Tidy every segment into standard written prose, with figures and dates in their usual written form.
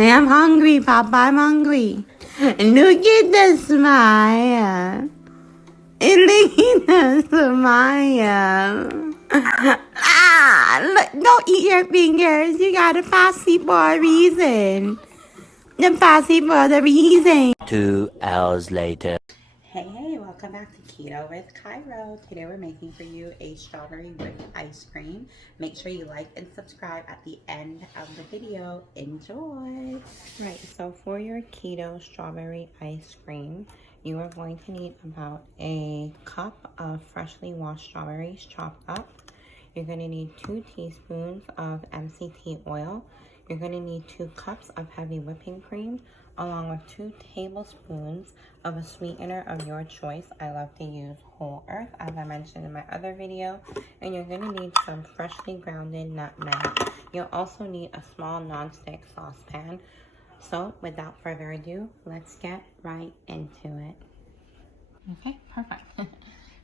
Say, I'm hungry, Papa, I'm hungry. Look at the smile. Look at the smile. Look, don't eat your fingers. You gotta pass it for a reason. The pass it for the reason. 2 hours later. Hey, welcome back to Keto with Kairo. Today we're making for you a strawberry whipped ice cream. Make sure you like and subscribe at the end of the video. Enjoy! Right, so for your keto strawberry ice cream, you are going to need about a cup of freshly washed strawberries chopped up. You're going to need 2 teaspoons of MCT oil. You're going to need 2 cups of heavy whipping cream, along with 2 tablespoons of a sweetener of your choice. I love to use Whole Earth, as I mentioned in my other video. And you're going to need some freshly grounded nutmeg. You'll also need a small nonstick saucepan. So without further ado, let's get right into it. Okay, perfect.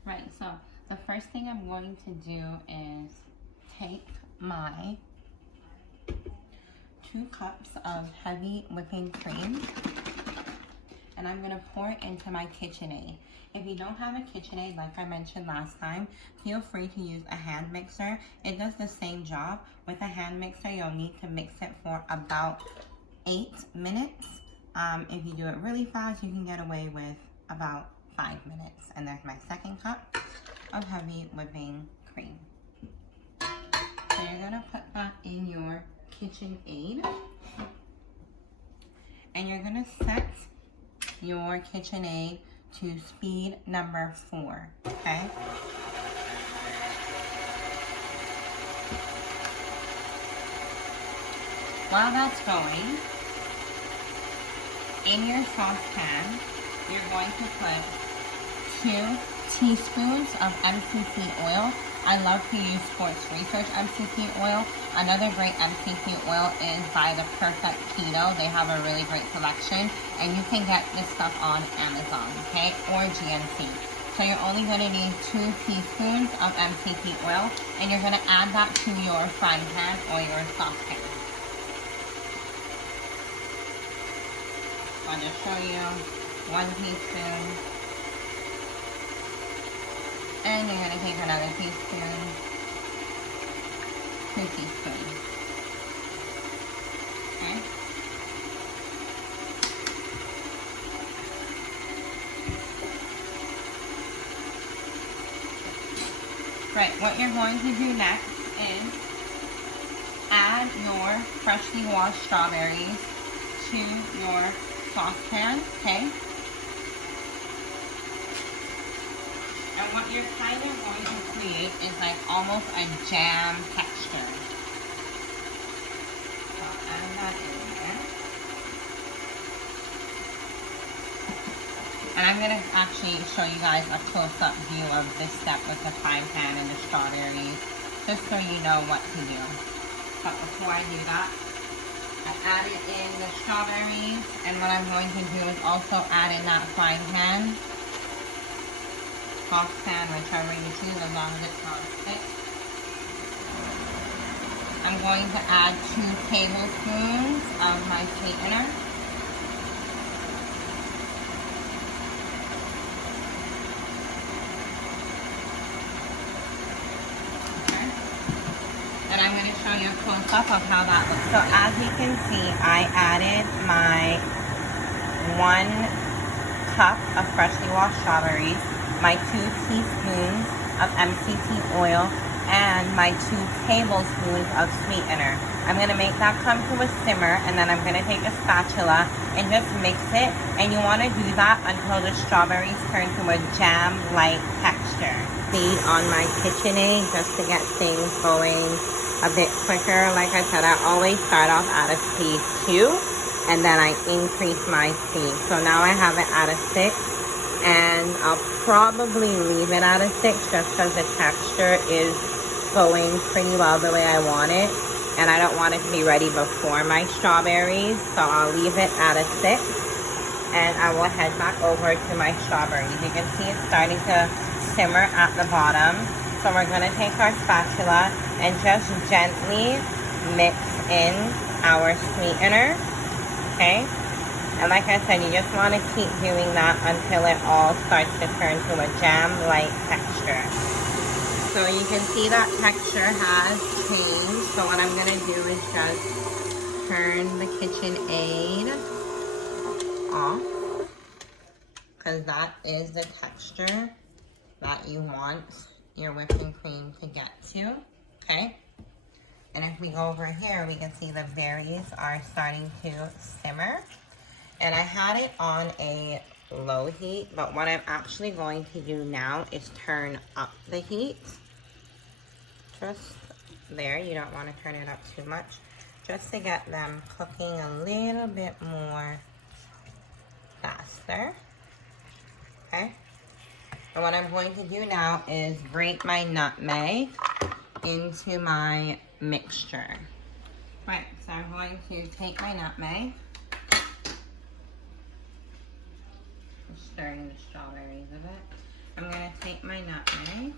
Right, so the first thing I'm going to do is take my 2 cups of heavy whipping cream, and I'm gonna pour it into my KitchenAid. If you don't have a KitchenAid, like I mentioned last time, feel free to use a hand mixer. It does the same job. With a hand mixer, you'll need to mix it for about 8 minutes. If you do it really fast, you can get away with about 5 minutes. And there's my second cup of heavy whipping cream. So you're gonna put that in your KitchenAid, and you're gonna set your KitchenAid to speed number 4, okay? While that's going, in your saucepan, you're going to put 2 teaspoons of MCT oil. I love to use Sports Research MCT oil. Another great MCT oil is by the Perfect Keto. They have a really great selection, and you can get this stuff on Amazon, okay, or GNC. So you're only going to need 2 teaspoons of MCT oil, and you're going to add that to your frying pan or your saucepan. I'll just show you 1 teaspoon. And you're going to take another teaspoon, 2 teaspoons, okay? Right, what you're going to do next is add your freshly washed strawberries to your saucepan, okay? And what you're kind of going to create is like almost a jam texture. So I'll add that in there. And I'm going to actually show you guys a close-up view of this step with the frying pan and the strawberries, just so you know what to do. But before I do that, I added in the strawberries, and what I'm going to do is also add in that frying pan, saucepan, whichever you choose, as long as it's not thick. I'm going to add 2 tablespoons of my sweetener. Okay. And I'm going to show you a close-up of how that looks. So as you can see, I added my 1 cup of freshly washed strawberries, my 2 teaspoons of MCT oil, and my 2 tablespoons of sweetener. I'm going to make that come to a simmer, and then I'm going to take a spatula and just mix it. And you want to do that until the strawberries turn to a jam-like texture. See on my KitchenAid, just to get things going a bit quicker. Like I said, I always start off at a speed 2, and then I increase my speed. So now I have it at a 6. And I'll probably leave it at a 6 just because the texture is going pretty well the way I want it. And I don't want it to be ready before my strawberries. So I'll leave it at a 6. And I will head back over to my strawberries. You can see it's starting to simmer at the bottom. So we're going to take our spatula and just gently mix in our sweetener okay? And like I said, you just want to keep doing that until it all starts to turn to a jam-like texture. So you can see that texture has changed. So what I'm going to do is just turn the KitchenAid off, because that is the texture that you want your whipping cream to get to, okay? And if we go over here, we can see the berries are starting to simmer. And I had it on a low heat, but what I'm actually going to do now is turn up the heat. Just there, you don't want to turn it up too much, just to get them cooking a little bit more faster, okay? And what I'm going to do now is grate my nutmeg into my mixture. Right, so I'm going to take my nutmeg, stirring the strawberries a bit. I'm going to take my nutmeg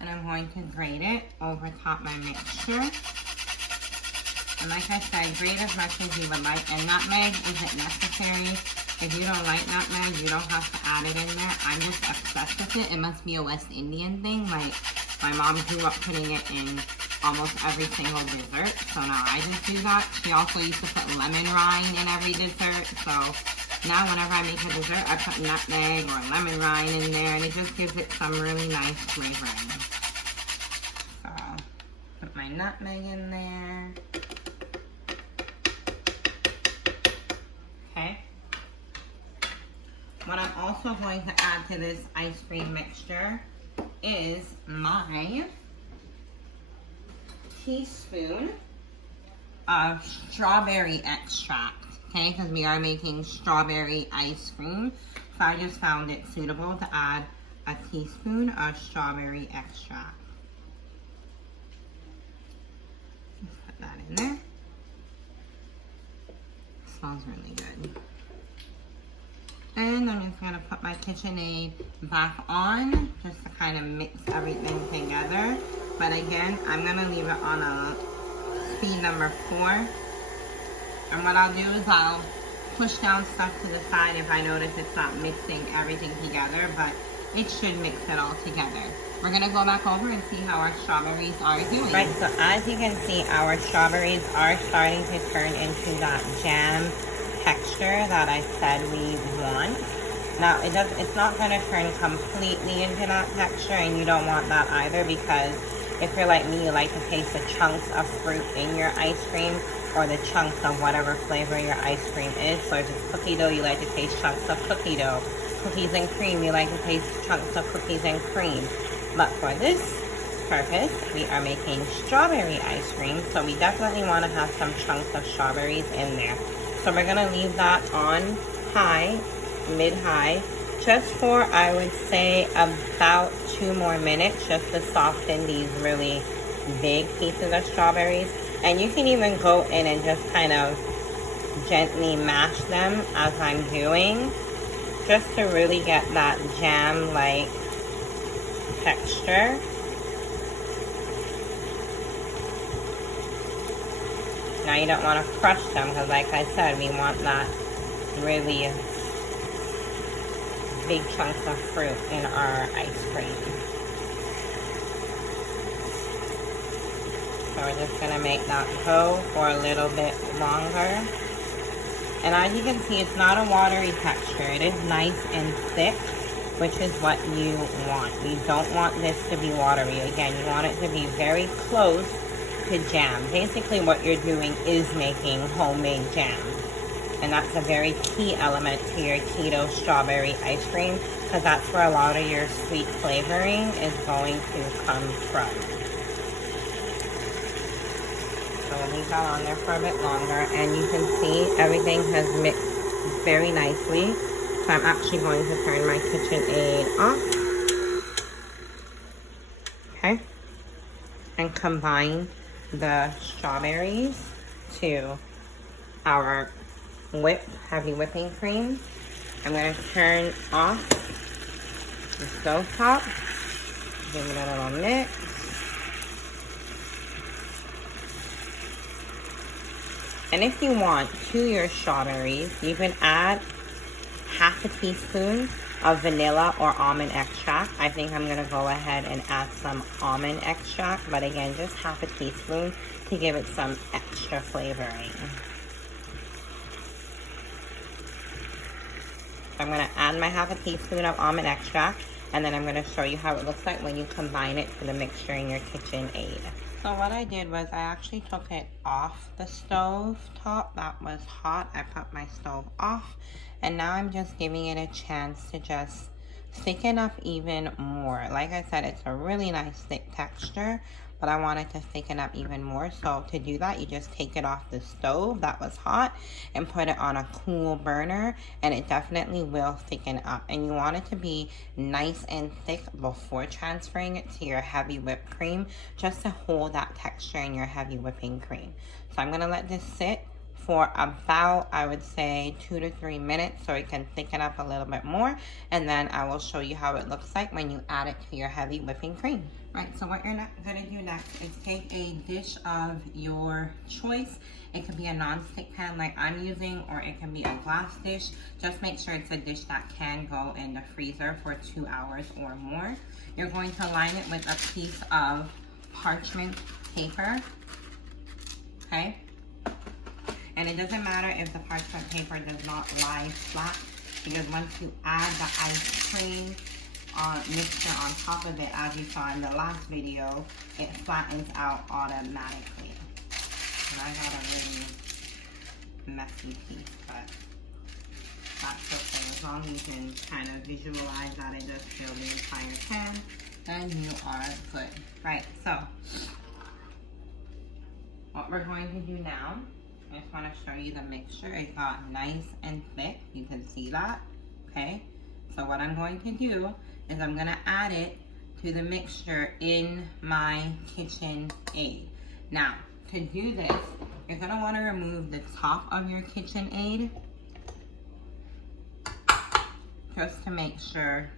and I'm going to grate it over top my mixture. And like I said, grate as much as you would like. And nutmeg isn't necessary. If you don't like nutmeg, you don't have to add it in there. I'm just obsessed with it. It must be a West Indian thing. Like, my mom grew up putting it in almost every single dessert. So now I just do that. She also used to put lemon rind in every dessert. So now whenever I make a dessert, I put nutmeg or lemon rind in there. And it just gives it some really nice flavoring. So, put my nutmeg in there. Okay. What I'm also going to add to this ice cream mixture is my teaspoon of strawberry extract, okay, because we are making strawberry ice cream. So I just found it suitable to add a teaspoon of strawberry extract. Put that in there. Smells really good. And I'm just going to put my KitchenAid back on just to kind of mix everything together. But again, I'm going to leave it on a speed number 4. And what I'll do is I'll push down stuff to the side if I notice it's not mixing everything together, but it should mix it all together. We're going to go back over and see how our strawberries are doing. Right, so as you can see, our strawberries are starting to turn into that jam texture that I said we want. Now it's not going to turn completely into that texture, and you don't want that either, because if you're like me, you like to taste the chunks of fruit in your ice cream, or the chunks of whatever flavor your ice cream is. So if it's cookie dough, you like to taste chunks of cookie dough. Cookies and cream, you like to taste chunks of cookies and cream. But for this purpose, we are making strawberry ice cream, so we definitely want to have some chunks of strawberries in there. So we're going to leave that on high, mid-high, just for, I would say, about 2 more minutes, just to soften these really big pieces of strawberries. And you can even go in and just kind of gently mash them as I'm doing, just to really get that jam-like texture. Now you don't want to crush them, because like I said, we want that really big chunks of fruit in our ice cream. So we're just going to make that go for a little bit longer. And as you can see, it's not a watery texture. It is nice and thick, which is what you want. You don't want this to be watery. Again, you want it to be very close to jam. Basically what you're doing is making homemade jam. And that's a very key element to your keto strawberry ice cream, because that's where a lot of your sweet flavoring is going to come from. So we'll leave that on there for a bit longer, and you can see everything has mixed very nicely. So I'm actually going to turn my KitchenAid off. Okay. And combine the strawberries to our heavy whipping cream. I'm going to turn off the stove top, give it a little mix. And if you want, to your strawberries, you can add half a teaspoon of vanilla or almond extract. I think I'm gonna go ahead and add some almond extract, but again, just half a teaspoon to give it some extra flavoring. I'm gonna add my half a teaspoon of almond extract, and then I'm gonna show you how it looks like when you combine it to the mixture in your KitchenAid. So what I did was I actually took it off the stove top. That was hot. I put my stove off, and now I'm just giving it a chance to just thicken up even more. Like I said, it's a really nice thick texture, but I want it to thicken up even more. So to do that, you just take it off the stove that was hot and put it on a cool burner, and it definitely will thicken up. And you want it to be nice and thick before transferring it to your heavy whipped cream, just to hold that texture in your heavy whipping cream. So I'm gonna let this sit for about, I would say, 2 to 3 minutes so it can thicken up a little bit more, and then I will show you how it looks like when you add it to your heavy whipping cream. Right, so what you're gonna do next is take a dish of your choice. It could be a non-stick pan like I'm using, or it can be a glass dish. Just make sure it's a dish that can go in the freezer for 2 hours or more. You're going to line it with a piece of parchment paper, okay? And it doesn't matter if the parchment paper does not lie flat, because once you add the ice cream mixture on top of it, as you saw in the last video, it flattens out automatically. And I got a really messy piece, but that's okay. As long as you can kind of visualize that it just filled the entire pan, then you are good. Right, so what we're going to do now, I just want to show you the mixture. It got nice and thick. You can see that, okay? So what I'm going to do is I'm going to add it to the mixture in my KitchenAid. Now, to do this, you're going to want to remove the top of your KitchenAid, just to make sure,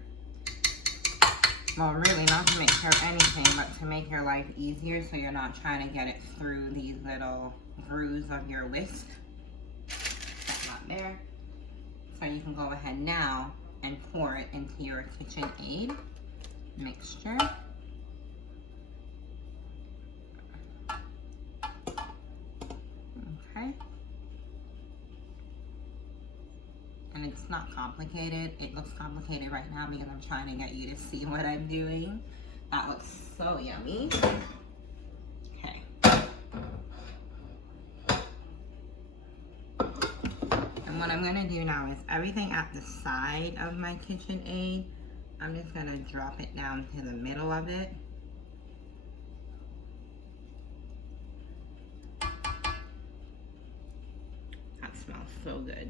well, really not to make sure of anything, but to make your life easier so you're not trying to get it through these little grooves of your whisk. That's not there. So you can go ahead now and pour it into your KitchenAid mixture. Okay. And it's not complicated. It looks complicated right now because I'm trying to get you to see what I'm doing. That looks so yummy. Okay. And what I'm gonna do now is everything at the side of my KitchenAid, I'm just gonna drop it down to the middle of it. That smells so good.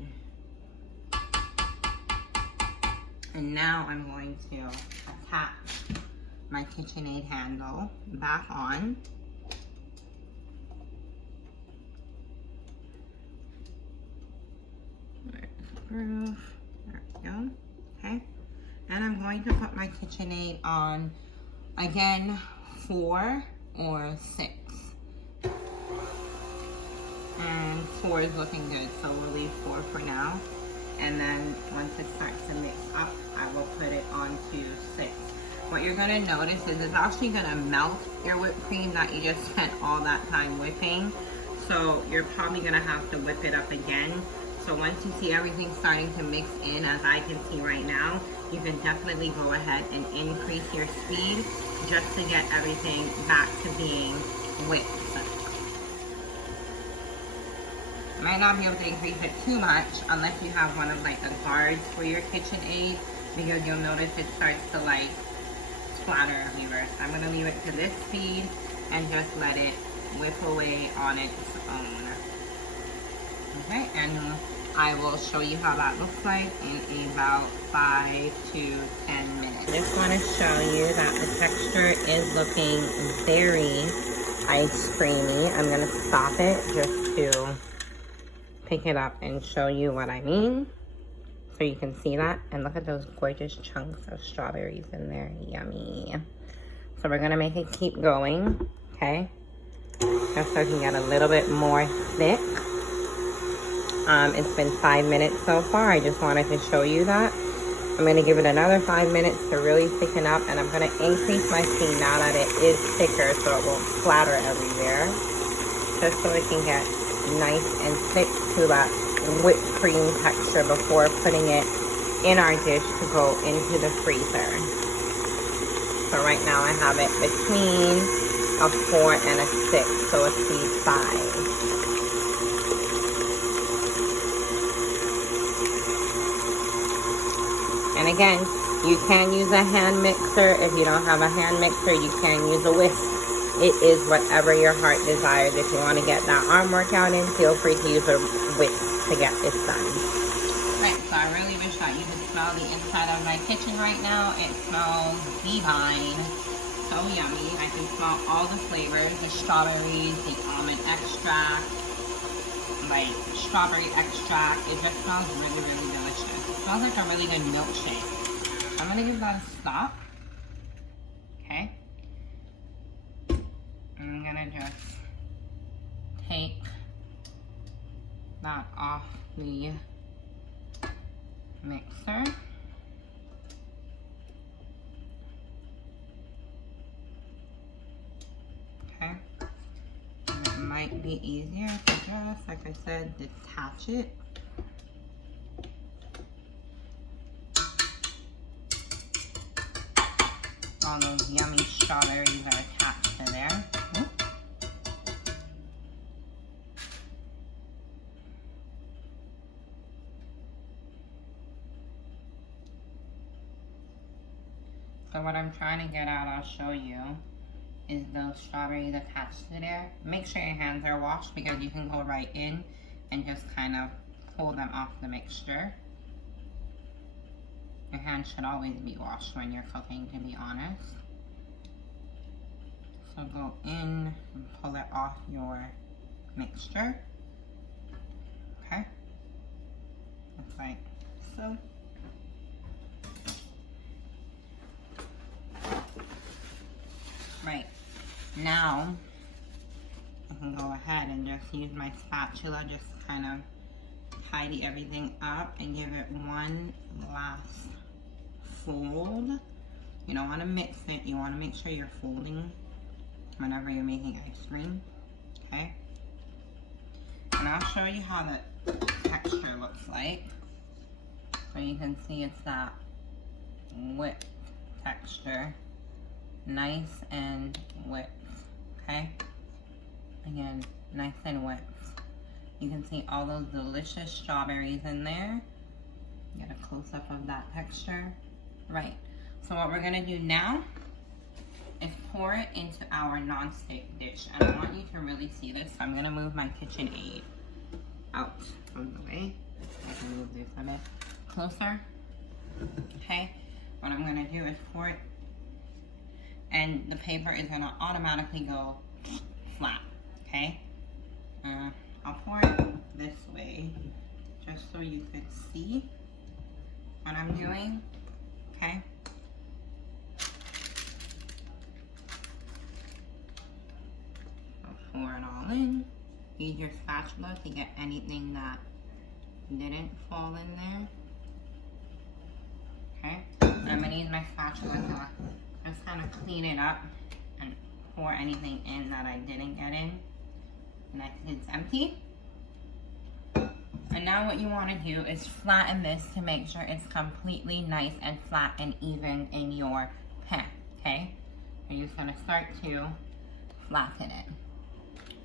And now I'm going to attach my KitchenAid handle back on. There's the groove. There we go. Okay. And I'm going to put my KitchenAid on, again, 4 or 6. And 4 is looking good, so we'll leave 4 for now. And then once it starts to mix up, I will put it onto 6. What you're gonna notice is it's actually gonna melt your whipped cream that you just spent all that time whipping. So you're probably gonna have to whip it up again. So once you see everything starting to mix in, as I can see right now, you can definitely go ahead and increase your speed just to get everything back to being whipped. You might not be able to increase it too much unless you have one of like the guards for your KitchenAid, because you'll notice it starts to like splatter everywhere. So I'm going to leave it to this speed and just let it whip away on its own. Okay, and I will show you how that looks like in about 5 to 10 minutes. I just want to show you that the texture is looking very ice creamy. I'm going to stop it just to pick it up and show you what I mean, so you can see that. And look at those gorgeous chunks of strawberries in there. Yummy. So we're gonna make it keep going, okay, just so it can get a little bit more thick. It's been 5 minutes so far. I just wanted to show you that. I'm going to give it another 5 minutes to really thicken up, and I'm going to increase my speed now that it is thicker so it won't splatter everywhere, just so it can get nice and thick to that whipped cream texture before putting it in our dish to go into the freezer. So right now I have it between a 4 and a 6, so a speed 5. And again, you can use a hand mixer. If you don't have a hand mixer, you can use a whisk. It is whatever your heart desires. If you want to get that arm workout in, feel free to use a whisk to get this done. Right, so I really wish that you could smell the inside of my kitchen right now. It smells divine. So yummy. I can smell all the flavors, the strawberries, the almond extract, like strawberry extract. It just smells really, really delicious. It smells like a really good milkshake. I'm gonna give that a stop. Okay. I'm gonna just take that off the mixer. Okay. And it might be easier to just, like I said, detach it. All those yummy strawberries are attached to there. Ooh. So what I'm trying to get at, I'll show you, is those strawberries attached to there. Make sure your hands are washed because you can go right in and just kind of pull them off the mixture. Your hands should always be washed when you're cooking, to be honest. So go in and pull it off your mixture. Okay? Just like so. Right. Now, I can go ahead and just use my spatula, just kind of tidy everything up and give it one last fold. You don't want to mix it. You want to make sure you're folding whenever you're making ice cream. Okay? And I'll show you how the texture looks like. So you can see it's that whipped texture. Nice and whipped. Okay? Again, nice and whipped. You can see all those delicious strawberries in there. Get a close-up of that texture. Right. So what we're gonna do now is pour it into our non-stick dish. And I want you to really see this. So I'm gonna move my KitchenAid out of the way. I can move this a bit closer. Okay. What I'm gonna do is pour it, and the paper is gonna automatically go flat. Okay. I'll pour it this way just so you can see what I'm doing. Okay. I'll pour it all in. Use your spatula to get anything that didn't fall in there. Okay. I'm gonna use my spatula to just kind of clean it up and pour anything in that I didn't get in. Next, it's empty. And now what you want to do is flatten this to make sure it's completely nice and flat and even in your pan, okay? So you're just going to start to flatten it.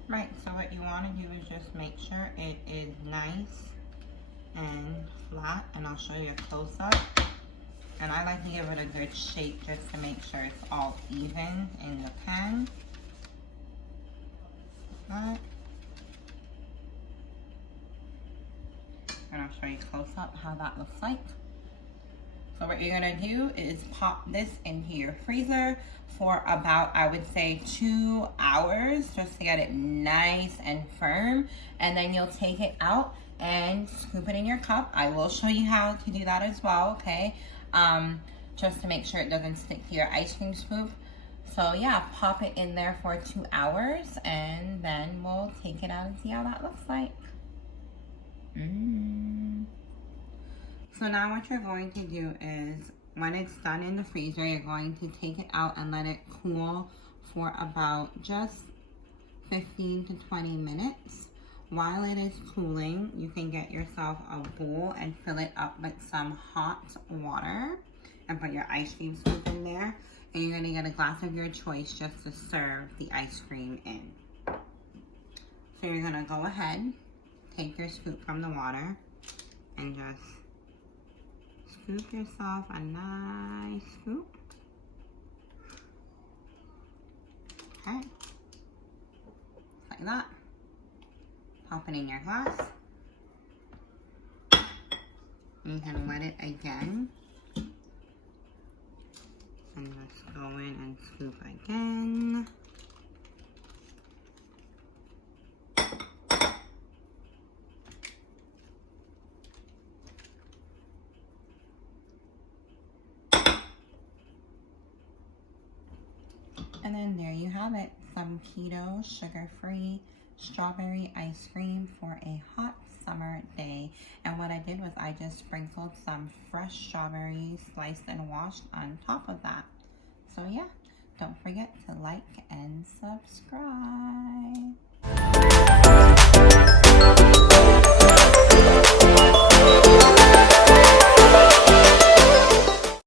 Right, so what you want to do is just make sure it is nice and flat, and I'll show you a close-up. And I like to give it a good shake just to make sure it's all even in the pan. Like that. And I'll show you close up how that looks like. So what you're gonna do is pop this into your freezer for about, I would say, 2 hours, just to get it nice and firm. And then you'll take it out and scoop it in your cup. I will show you how to do that as well, okay? Just to make sure it doesn't stick to your ice cream scoop. So yeah, pop it in there for 2 hours and then we'll take it out and see how that looks like. So now what you're going to do is, when it's done in the freezer, you're going to take it out and let it cool for about just 15 to 20 minutes. While it is cooling, you can get yourself a bowl and fill it up with some hot water and put your ice cream scoop in there. And you're gonna get a glass of your choice just to serve the ice cream in. So you're gonna go ahead, take your scoop from the water, and just scoop yourself a nice scoop. Okay, like that. Pop it in your glass. You can wet it again. And just go in and scoop again. And then there you have it, some keto, sugar-free strawberry ice cream for a hot summer day. And what I did was I just sprinkled some fresh strawberries sliced and washed on top of that. So yeah, don't forget to like and subscribe.